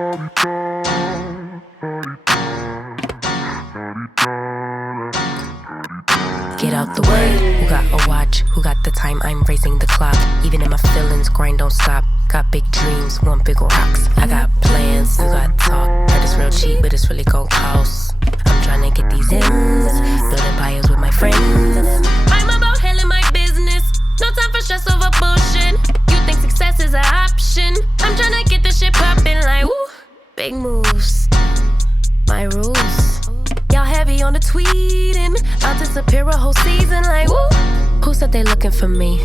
Get out the way. Who got a watch? Who got the time? I'm raising the clock. Even in my feelings, grind don't stop. Got big dreams, want bigger rocks. I got plans, you got talk. Heard it's real cheap, but it's really gon' cost. I'm tryna get these ends, building empires with my friends. I'm about handling my business. No time for stress over bullshit. You think success is an option? I'm tryna get this shit poppin' like woo. Big moves, my rules. Y'all heavy on the tweeting. I'll disappear a whole season like woo. Who said they looking for me?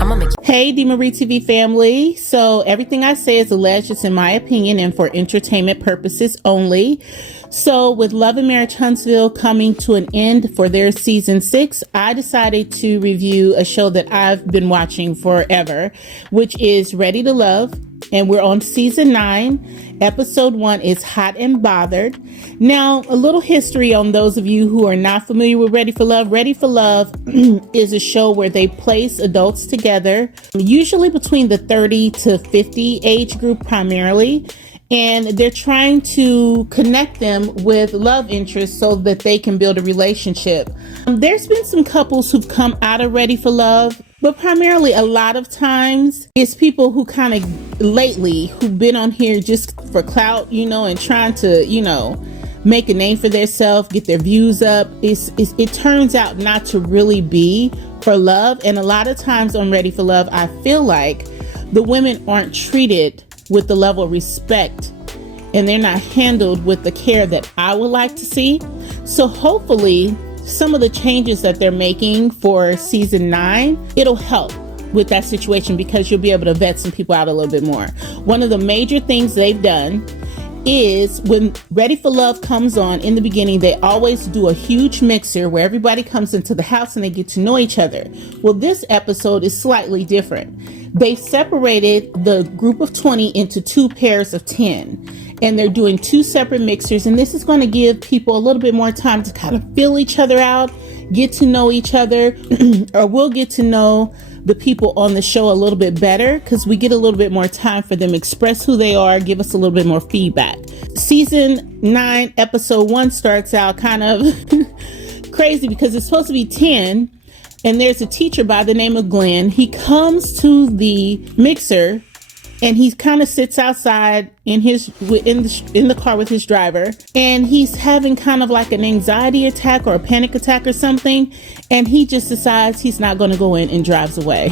I'ma make. Hey, DaMonte TV family. So everything I say is alleged, it's in my opinion and for entertainment purposes only. So with Love and Marriage Huntsville coming to an end for their season 6, I decided to review a show that I've been watching forever, which is Ready to Love. And we're on season 9. Episode 1 is Hot and Bothered. Now, a little history on those of you who are not familiar with Ready for Love. Ready for Love is a show where they place adults together, usually between the 30 to 50 age group primarily. And they're trying to connect them with love interests so that they can build a relationship. There's been some couples who've come out of Ready for Love, but primarily a lot of times it's people who kind of lately who've been on here just for clout, and trying to, make a name for themselves, get their views up. It turns out not to really be for love. And a lot of times on Ready for Love, I feel like the women aren't treated with the level of respect and they're not handled with the care that I would like to see. So hopefully some of the changes that they're making for season 9, it'll help with that situation because you'll be able to vet some people out a little bit more. One of the major things they've done is when Ready for Love comes on in the beginning, they always do a huge mixer where everybody comes into the house and they get to know each other. Well, this episode is slightly different. They separated the group of 20 into 2 pairs of 10, and they're doing 2 separate mixers. And this is going to give people a little bit more time to kind of feel each other out, get to know each other, or we'll get to know the people on the show a little bit better because we get a little bit more time for them to express who they are, give us a little bit more feedback. Season 9, episode 1 starts out kind of crazy because it's supposed to be 10. And there's a teacher by the name of Glenn. He comes to the mixer and he kind of sits outside in the car with his driver, and he's having kind of like an anxiety attack or a panic attack or something, and he just decides he's not going to go in and drives away.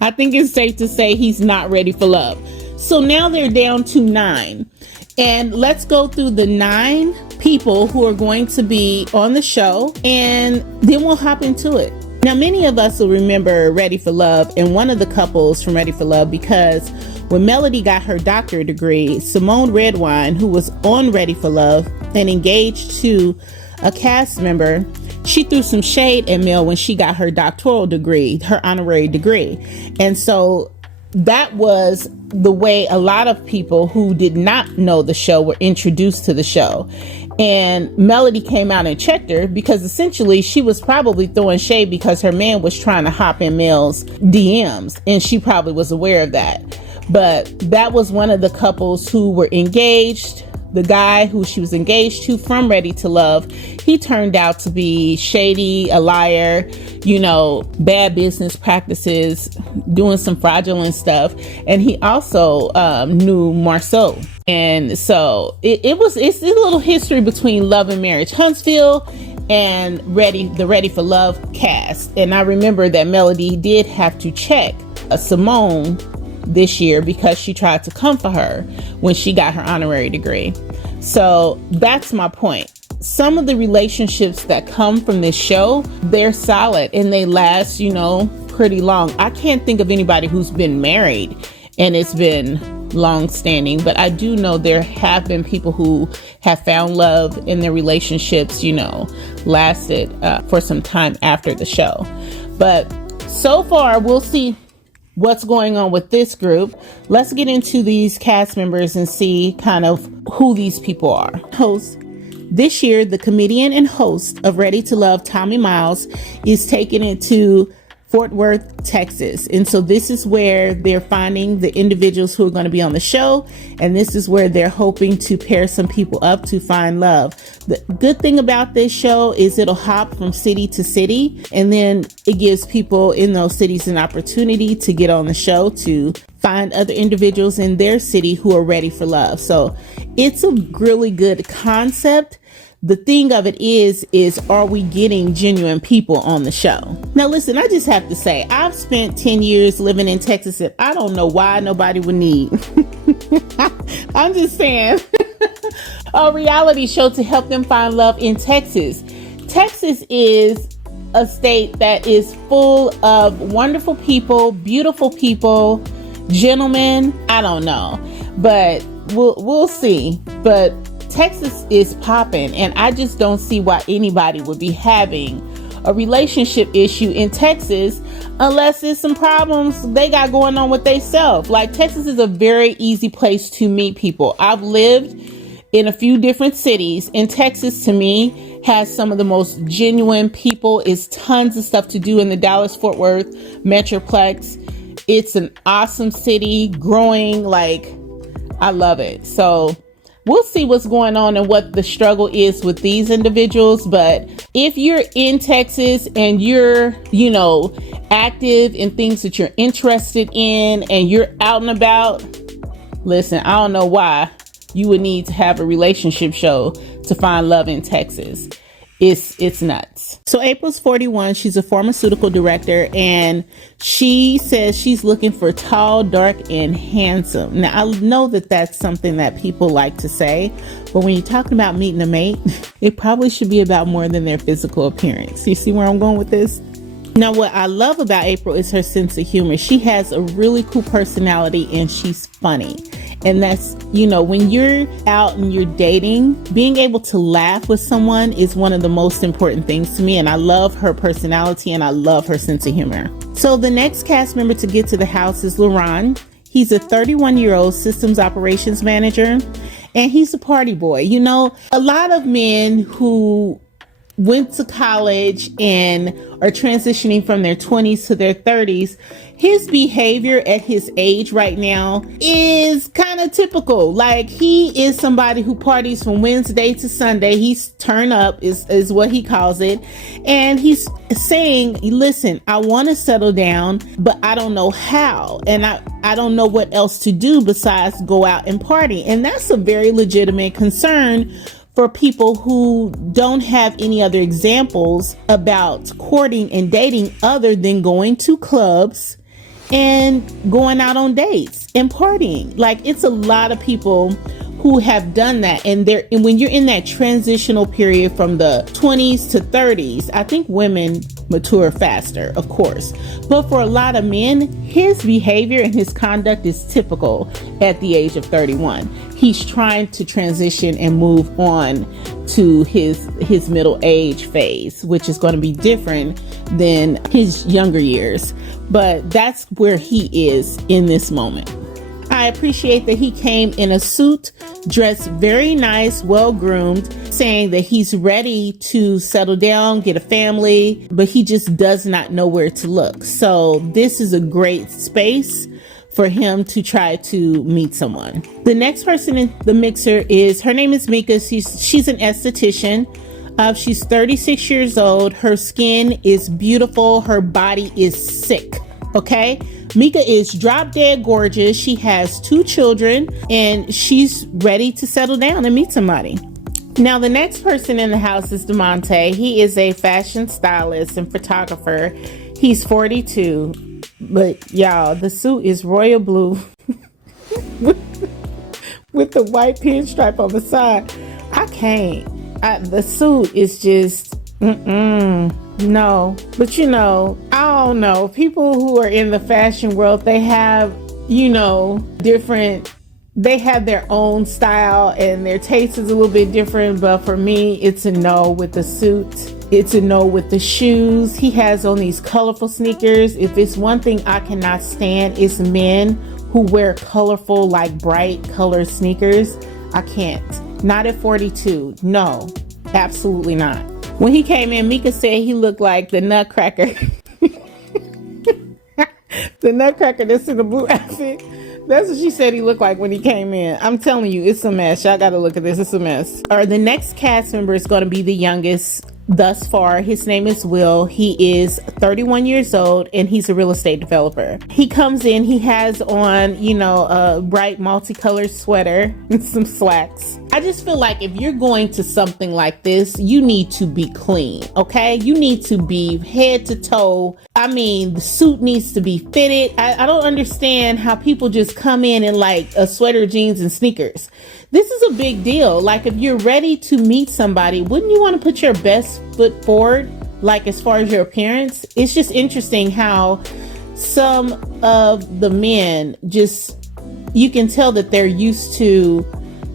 I think it's safe to say he's not ready for love. So now they're down to 9. And let's go through the 9 people who are going to be on the show, and then we'll hop into it. Now, many of us will remember Ready for Love and one of the couples from Ready for Love because when Melody got her doctorate degree, Simone Redwine, who was on Ready for Love and engaged to a cast member, she threw some shade at Mel when she got her doctoral degree, her honorary degree. And so that was the way a lot of people who did not know the show were introduced to the show. And Melody came out and checked her because essentially she was probably throwing shade because her man was trying to hop in Mel's DMs, and she probably was aware of that. But that was one of the couples who were engaged. The guy who she was engaged to from Ready to Love, he turned out to be shady, a liar, bad business practices, doing some fraudulent stuff. And he also knew Marceau. And so it's a little history between Love and Marriage Huntsville and the Ready for Love cast. And I remember that Melody did have to check Simone this year because she tried to come for her when she got her honorary degree. So that's my point. Some of the relationships that come from this show, they're solid and they last, pretty long. I can't think of anybody who's been married and it's been long standing, but I do know there have been people who have found love in their relationships, lasted for some time after the show. But so far, we'll see what's going on with this group. Let's get into these cast members and see kind of who these people are. Host. This year, the comedian and host of Ready to Love, Tommy Miles, is taking it to Fort Worth, Texas. And so this is where they're finding the individuals who are going to be on the show. And this is where they're hoping to pair some people up to find love. The good thing about this show is it'll hop from city to city. And then it gives people in those cities an opportunity to get on the show to find other individuals in their city who are ready for love. So it's a really good concept. The thing of it is are we getting genuine people on the show? Now, listen, I just have to say, I've spent 10 years living in Texas and I don't know why nobody would need. I'm just saying a reality show to help them find love in Texas. Texas is a state that is full of wonderful people, beautiful people, gentlemen. I don't know, but we'll see. But Texas is popping, and I just don't see why anybody would be having a relationship issue in Texas unless there's some problems they got going on with themselves. Like, Texas is a very easy place to meet people. I've lived in a few different cities, and Texas to me has some of the most genuine people. It's tons of stuff to do in the Dallas-Fort Worth Metroplex. It's an awesome city, growing. Like, I love it. So we'll see what's going on and what the struggle is with these individuals. But if you're in Texas and you're, active in things that you're interested in and you're out and about, listen, I don't know why you would need to have a relationship show to find love in Texas. It's nuts. So April's 41. She's a pharmaceutical director, and she says she's looking for tall, dark, and handsome. Now, I know that that's something that people like to say, but when you're talking about meeting a mate, it probably should be about more than their physical appearance. You see where I'm going with this? Now, what I love about April is her sense of humor. She has a really cool personality, and she's funny. And that's, when you're out and you're dating, being able to laugh with someone is one of the most important things to me. And I love her personality and I love her sense of humor. So the next cast member to get to the house is LaRon. He's a 31-year-old systems operations manager, and he's a party boy. A lot of men who went to college and are transitioning from their 20s to their 30s, his behavior at his age right now is kind of typical. Like, he is somebody who parties from Wednesday to Sunday. He's turn up is what he calls it. And he's saying, listen, I want to settle down, but I don't know how. And I don't know what else to do besides go out and party. And that's a very legitimate concern for people who don't have any other examples about courting and dating other than going to clubs and going out on dates and partying. Like, it's a lot of people who have done that, and when you're in that transitional period from the 20s to 30s, I think women mature faster, of course, but for a lot of men, his behavior and his conduct is typical at the age of 31. He's trying to transition and move on to his middle age phase, which is going to be different than his younger years, but that's where he is in this moment. I appreciate that he came in a suit, dressed very nice, well-groomed, saying that he's ready to settle down, get a family, but he just does not know where to look. So this is a great space for him to try to meet someone. The next person in the mixer her name is Mika. She's an esthetician. She's 36 years old. Her skin is beautiful. Her body is sick. Okay. Mika is drop dead gorgeous. She has 2 children and she's ready to settle down and meet somebody. Now, the next person in the house is DaMonte. He is a fashion stylist and photographer. He's 42, but y'all, the suit is royal blue with the white pinstripe on the side. I can't. The suit is just, no. But I don't know. People who are in the fashion world, they have, they have their own style and their taste is a little bit different. But for me, it's a no with the suit. It's a no with the shoes. He has on these colorful sneakers. If it's one thing I cannot stand, it's men who wear colorful, like bright colored sneakers. I can't. Not at 42. No, absolutely not. When he came in, Mika said he looked like the Nutcracker. The nutcracker that's in the blue outfit. That's what she said he looked like when he came in. I'm telling you, it's a mess. Y'all gotta look at this. It's a mess. All right, the next cast member is gonna be the youngest thus far. His name is Will. He is 31 years old and he's a real estate developer. He comes in, he has on, you know, a bright multicolored sweater and some slacks. I just feel like if you're going to something like this, you need to be clean, okay? You need to be head to toe. I mean, the suit needs to be fitted. I don't understand how people just come in like a sweater, jeans, and sneakers. This is a big deal. Like, if you're ready to meet somebody, wouldn't you want to put your best foot forward? Like, as far as your appearance? It's just interesting how some of the men just, you can tell that they're used to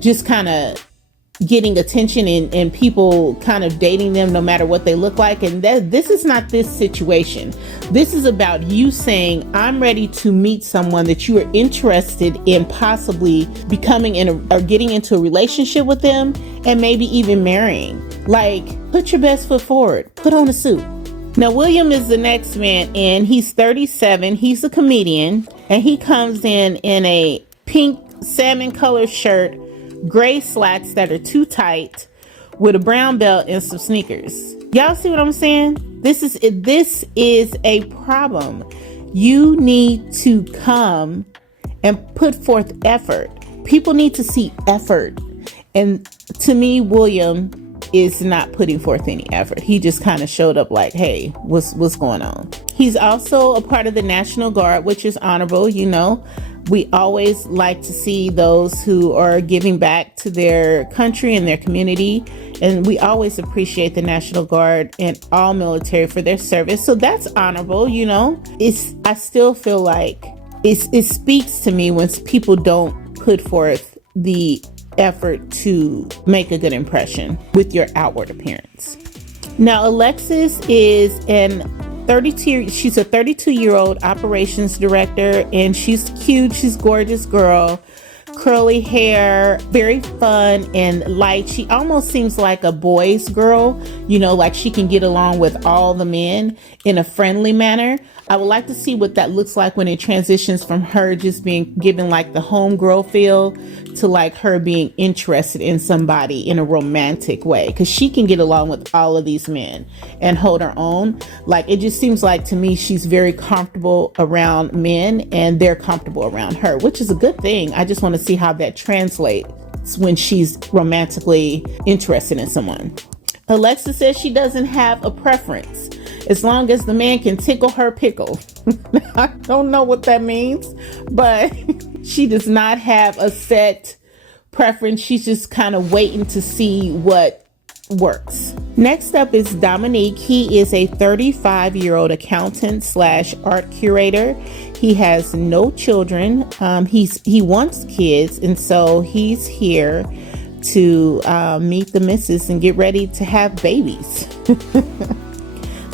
just kind of getting attention and people kind of dating them no matter what they look like. And this is not this situation. This is about you saying, I'm ready to meet someone that you are interested in possibly becoming in or getting into a relationship with them and maybe even marrying. Like, put your best foot forward. Put on a suit. Now, William is the next man and he's 37. He's a comedian and he comes in a pink salmon colored shirt, gray slacks that are too tight with a brown belt and some sneakers. Y'all see what I'm saying? This is a problem. You need to come and put forth effort. People need to see effort. And to me, William is not putting forth any effort. He just kind of showed up like, hey, what's going on? He's also a part of the National Guard, which is honorable, you know. We always like to see those who are giving back to their country and their community. And we always appreciate the National Guard and all military for their service. So that's honorable, you know. I still feel like it speaks to me when people don't put forth the effort to make a good impression with your outward appearance. Now, Alexis is she's a 32-year-old operations director, and she's cute. She's a gorgeous girl, curly hair, very fun and light. She almost seems like a boy's girl, you know, like she can get along with all the men in a friendly manner. I would like to see what that looks like when it transitions from her just being given like the homegirl feel to like her being interested in somebody in a romantic way, because she can get along with all of these men and hold her own. Like, it just seems like to me she's very comfortable around men and they're comfortable around her, which is a good thing. I just want to see how that translates when she's romantically interested in someone. Alexa says she doesn't have a preference as long as the man can tickle her pickle. I don't know what that means, but she does not have a set preference. She's just kind of waiting to see what works. Next up is Dominique. He is a 35-year-old accountant / art curator. He has no children. He wants kids, and so he's here to meet the missus and get ready to have babies.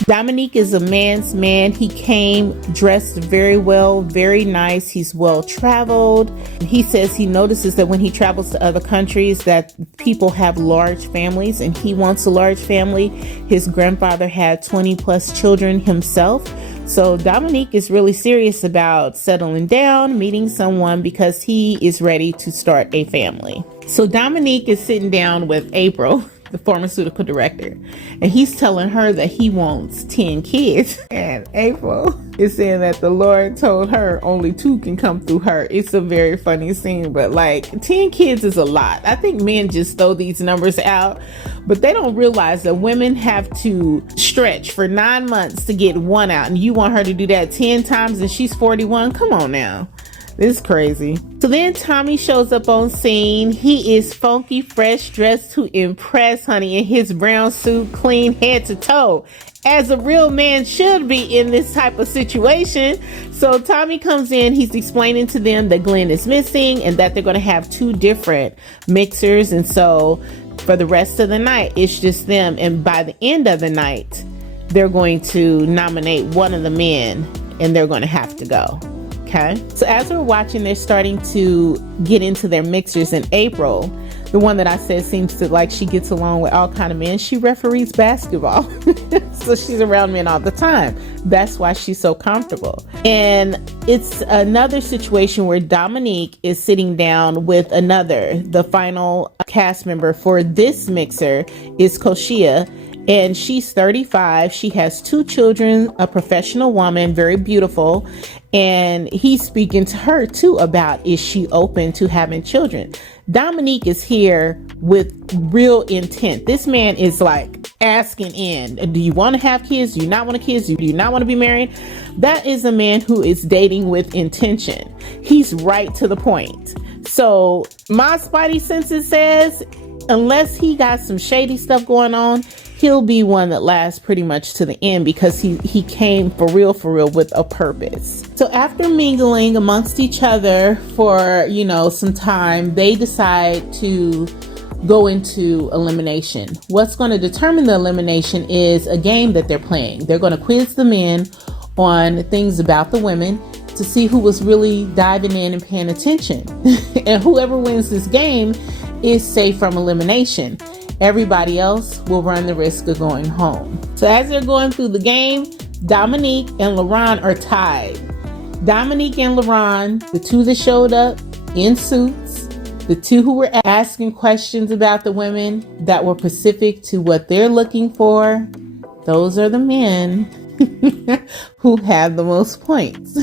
Dominique is a man's man. He came dressed very well, very nice. He's well traveled. He says he notices that when he travels to other countries that people have large families, and he wants a large family. His grandfather had 20 plus children himself. So Dominique is really serious about settling down, meeting someone, because he is ready to start a family. So Dominique is sitting down with April, the pharmaceutical director, and he's telling her that he wants 10 kids. And April is saying that the Lord told her only 2 can come through her. It's a very funny scene, but like 10 kids is a lot. I think men just throw these numbers out, but they don't realize that women have to stretch for 9 months to get 1 out, and you want her to do that 10 times and she's 41? Come on now. This is crazy. So then Tommy shows up on scene. He is funky, fresh, dressed to impress, honey, in his brown suit, clean head to toe, as a real man should be in this type of situation. So Tommy comes in, he's explaining to them that Glenn is missing and that they're going to have 2 different mixers. And so for the rest of the night, it's just them. And by the end of the night, they're going to nominate one of the men and they're going to have to go. Okay. So as we're watching, they're starting to get into their mixers, and April, the one that I said seems to like she gets along with all kind of men, she referees basketball. So she's around men all the time. That's why she's so comfortable. And it's another situation where Dominique is sitting down with the final cast member for this mixer is Koshiea, and she's 35. She has 2 children, a professional woman, very beautiful. And he's speaking to her too about, is she open to having children? Dominique is here with real intent. This man is like asking do you want to have kids? Do you not want kids? Do you not want to be married? That is a man who is dating with intention. He's right to the point. So my spidey senses says, unless he got some shady stuff going on, he'll be one that lasts pretty much to the end, because he came for real with a purpose. So after mingling amongst each other for, some time, they decide to go into elimination. What's going to determine the elimination is a game that they're playing. They're going to quiz the men on things about the women to see who was really diving in and paying attention. And whoever wins this game is safe from elimination. Everybody else will run the risk of going home. So as they're going through the game, Dominique and LaRon are tied. Dominique and LaRon, the 2 that showed up in suits, the 2 who were asking questions about the women that were specific to what they're looking for, those are the men who have the most points.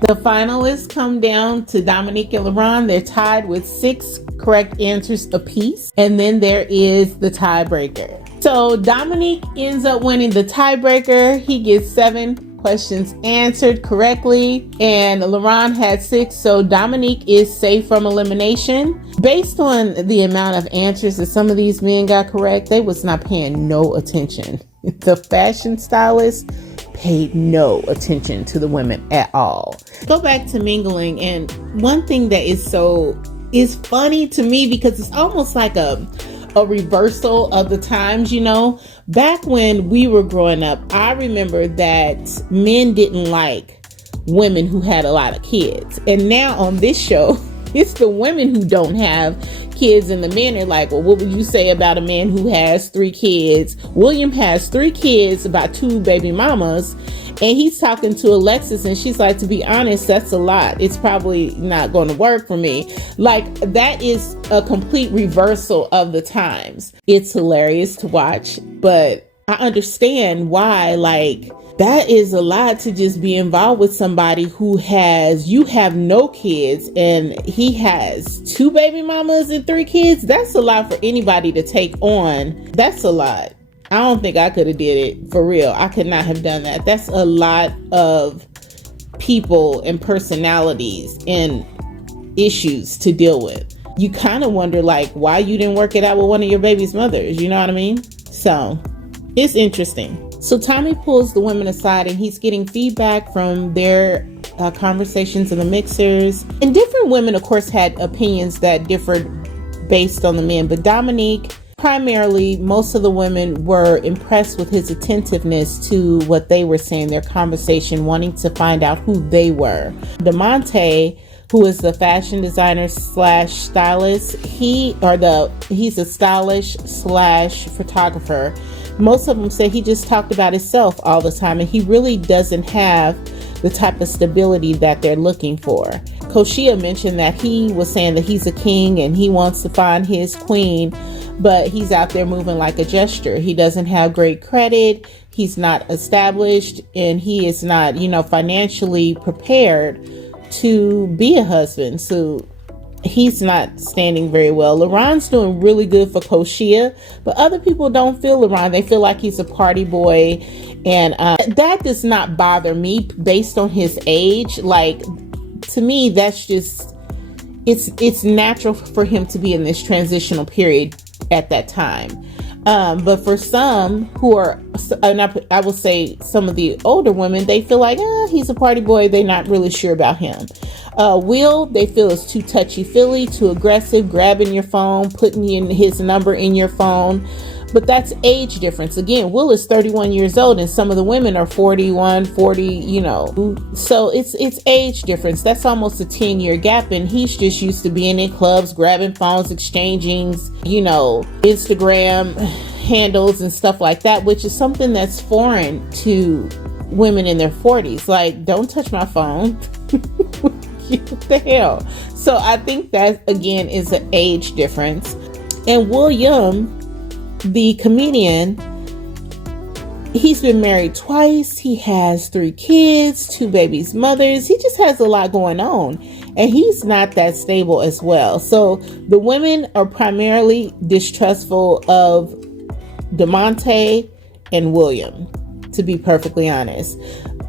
The finalists come down to Dominique and LaRon. They're tied with 6 correct answers apiece. And then there is the tiebreaker. So Dominique ends up winning the tiebreaker. He gets 7 questions answered correctly, and LaRon had 6. So Dominique is safe from elimination. Based on the amount of answers that some of these men got correct, they was not paying no attention. The fashion stylist paid no attention to the women at all. Go back to mingling, and one thing that is funny to me, because it's almost like a reversal of the times. Back when we were growing up, I remember that men didn't like women who had a lot of kids, and now on this show it's the women who don't have kids, and the men are like, well, what would you say about a man who has 3 kids? William has 3 kids, about 2 baby mamas, and he's talking to Alexis, and she's like, to be honest, that's a lot. It's probably not going to work for me. Like, that is a complete reversal of the times. It's hilarious to watch, but I understand why, that is a lot to just be involved with somebody who you have no kids, and he has 2 baby mamas and 3 kids. That's a lot for anybody to take on. That's a lot. I don't think I could have did it, for real. I could not have done that. That's a lot of people and personalities and issues to deal with. You kind of wonder why you didn't work it out with one of your baby's mothers. You know what I mean? So it's interesting. So Tommy pulls the women aside, and he's getting feedback from their conversations in the mixers. And different women, of course, had opinions that differed based on the men. But Dominique, primarily, most of the women were impressed with his attentiveness to what they were saying, their conversation, wanting to find out who they were. DaMonte, who is the fashion designer / stylist, he's a stylish / photographer. Most of them say he just talked about himself all the time, and he really doesn't have the type of stability that they're looking for. Koshiea mentioned that he was saying that he's a king and he wants to find his queen, but he's out there moving like a gesture. He doesn't have great credit. He's not established, and he is not, financially prepared to be a husband. So he's not standing very well. LaRon's doing really good for Koshiea, but other people don't feel LaRon. They feel like he's a party boy, and that does not bother me based on his age. To me, that's just, it's natural for him to be in this transitional period at that time. But for some who are, and I will say some of the older women, they feel like, he's a party boy. They're not really sure about him. Will, they feel is too touchy-feely, too aggressive, grabbing your phone, putting his number in your phone. But that's age difference. Again, Will is 31 years old, and some of the women are 41, 40, So it's age difference. That's almost a 10-year gap, and he's just used to being in clubs, grabbing phones, exchanging, Instagram handles and stuff like that, which is something that's foreign to women in their 40s. Like, don't touch my phone. What the hell? So I think that, again, is an age difference. And William, the comedian, he's been married twice. He has 3 kids, 2 babies' mothers. He just has a lot going on. And he's not that stable as well. So the women are primarily distrustful of DaMonte and William, to be perfectly honest.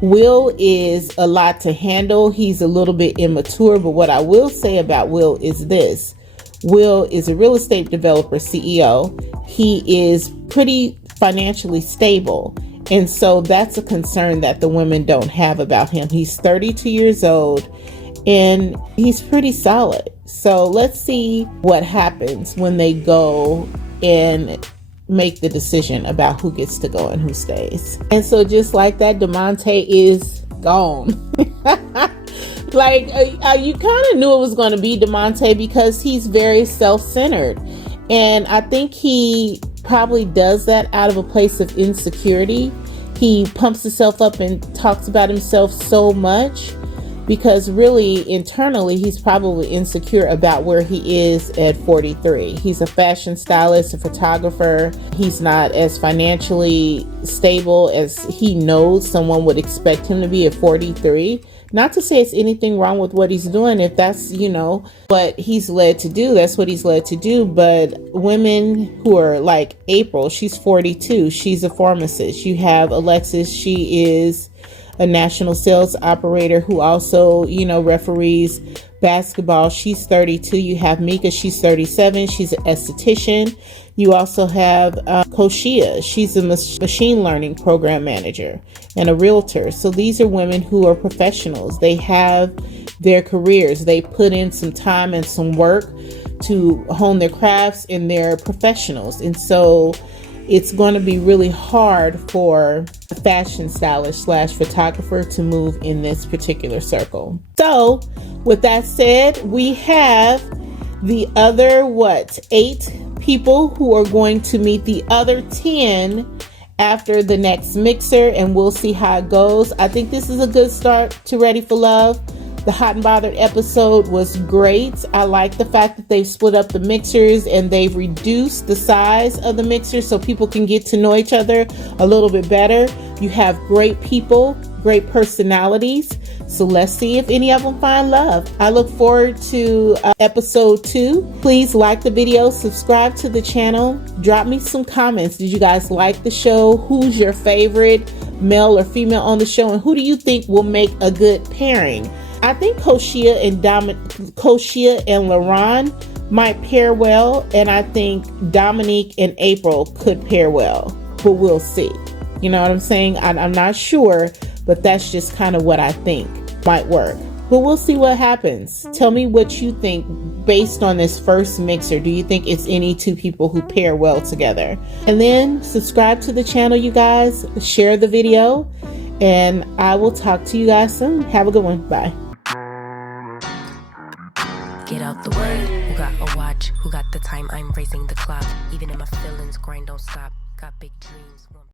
Will is a lot to handle. He's a little bit immature, but what I will say about Will is this. Will is a real estate developer CEO. He is pretty financially stable. And so that's a concern that the women don't have about him. He's 32 years old and he's pretty solid. So let's see what happens when they go and make the decision about who gets to go and who stays. And so just like that, DaMonte is gone. Like, you kind of knew it was going to be DaMonte because he's very self-centered. And I think he probably does that out of a place of insecurity. He pumps himself up and talks about himself so much because really internally he's probably insecure about where he is at 43. He's a fashion stylist, a photographer. He's not as financially stable as he knows someone would expect him to be at 43. Not to say it's anything wrong with what he's doing. If that's, what he's led to do, that's what he's led to do. But women who are like April, she's 42. She's a pharmacist. You have Alexis. She is a national sales operator who also, referees basketball. She's 32. You have Mika. She's 37. She's an esthetician. You also have Koshiea. She's a machine learning program manager and a realtor. So these are women who are professionals. They have their careers. They put in some time and some work to hone their crafts, and they're professionals. And so it's going to be really hard for a fashion stylist / photographer to move in this particular circle. So with that said, we have the other, 8 people who are going to meet the other 10 after the next mixer, and we'll see how it goes. I think this is a good start to Ready for Love. The Hot and Bothered episode was great. I like the fact that they've split up the mixers and they've reduced the size of the mixers so people can get to know each other a little bit better. You have great people, great personalities. So let's see if any of them find love. I look forward to episode 2. Please like the video, subscribe to the channel, drop me some comments. Did you guys like the show? Who's your favorite male or female on the show? And who do you think will make a good pairing? I think Koshiea and LaRon might pair well. And I think Dominique and April could pair well. But we'll see. You know what I'm saying? I'm not sure, but that's just kind of what I think might work. But we'll see what happens. Tell me what you think based on this first mixer. Do you think it's any 2 people who pair well together? And then subscribe to the channel, you guys. Share the video. And I will talk to you guys soon. Have a good one. Bye. Get out the way. Who got a watch? Who got the time? I'm raising the clock. Even if my feelings grind don't stop. Got big dreams.